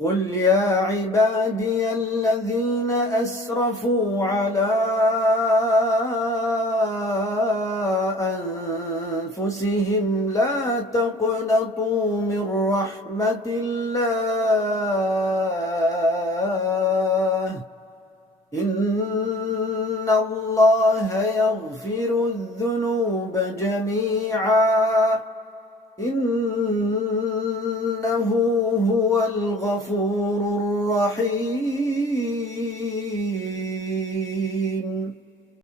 قل يا عبادي الذين أسرفوا على أنفسهم لا تقنطوا من رحمة الله إن الله يغفر الذنوب جميعا إنه هو الغفور الرحيم.